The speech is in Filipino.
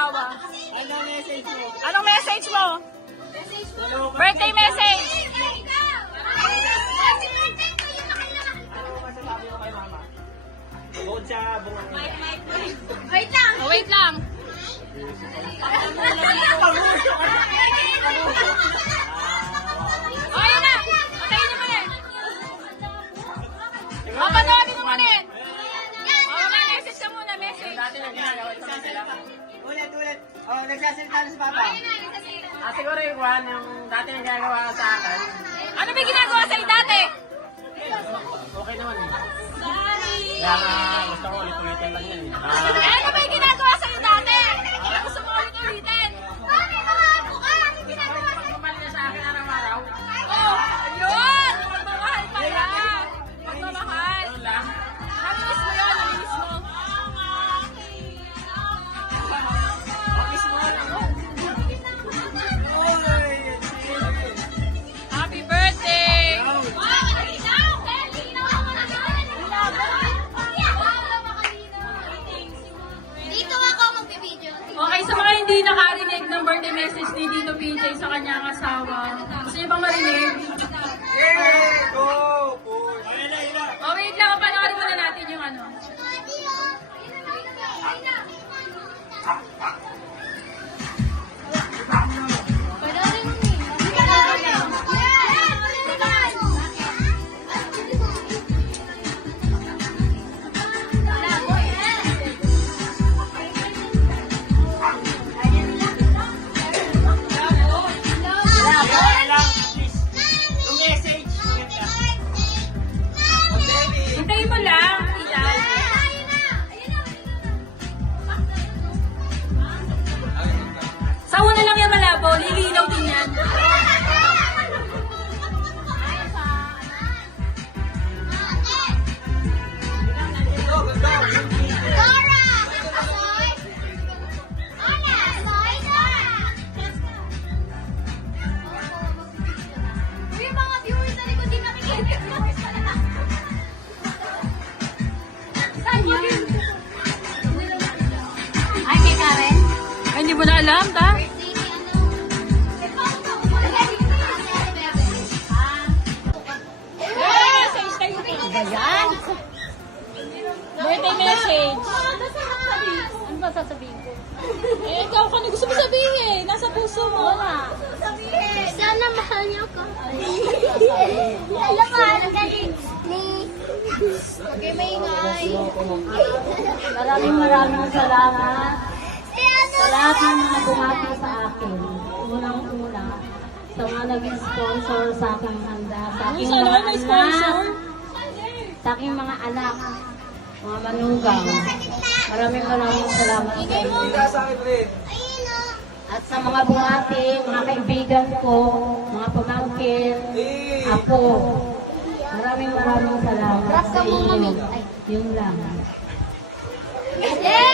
asawa? Anong message mo? Anong message mo? Birthday message! Ano masasabi mo kay mama? Bukod sa bunga niya. Oh, wait lang. Oh, ayun na! Patayin niyo muna. Oh, panoorin mo muna. Oh, may message ka muna, message. Dati na ginagawa ito sila. Ulit. Oh, nagsasalita na si Papa. Siguro yung Juan, yung dati na ginagawa sa akin. Ano ba ginagawa sa'yo dati? Okay naman eh. Kaya nga gusto ko ulit-ulitin lang yan. Eh, ano ba yung ginagawa sa'yo dati? Gusto mo ulit-ulitin? Pagmamahal niya sa akin araw-araw. Oh, ayun! Magmamahal pala. Magmamahal. Yun lang. Naminis mo yun, naminis mo. Office mo lang. Happy birthday! Dito ako magbibideo. Okay, sa mga hindi nakarinig ng birthday message ni Tito PJ sa kanyang asawa, gusto niyo bang marinig? Yay! Go! Push! Oh, wait lang, panoorin muna natin yung ano. Yung message. Hintayin mo lang, iyan. Sawa na lang yung malabo, lilinaw din yan. Yung mga viewers na likod, di nakikita. Saan yun? Ay, kay Karen? Ay, hindi mo na alam, ta? Birthday message kayo. Ayan. Birthday message. Ano ba sasabihin ko? Eh, ikaw kung ano gusto mo sabihin. Nasa puso mo. Sana mahal niyo ako. Alam mo, alam ka ni... Okay, maingay. Maraming salamat sa lahat ng mga bumati sa akin. Unang-una, sa mga naging sponsor sa aking handa, sa aking Sana mga may sponsor. anak, sa aking mga anak, mga manugang. Maraming salamat sa inyo. At sa mga bumati, mga kaibigan ko, mga pamangkin, ako. Maraming salamat sa inyo. Yun lang. Yeah!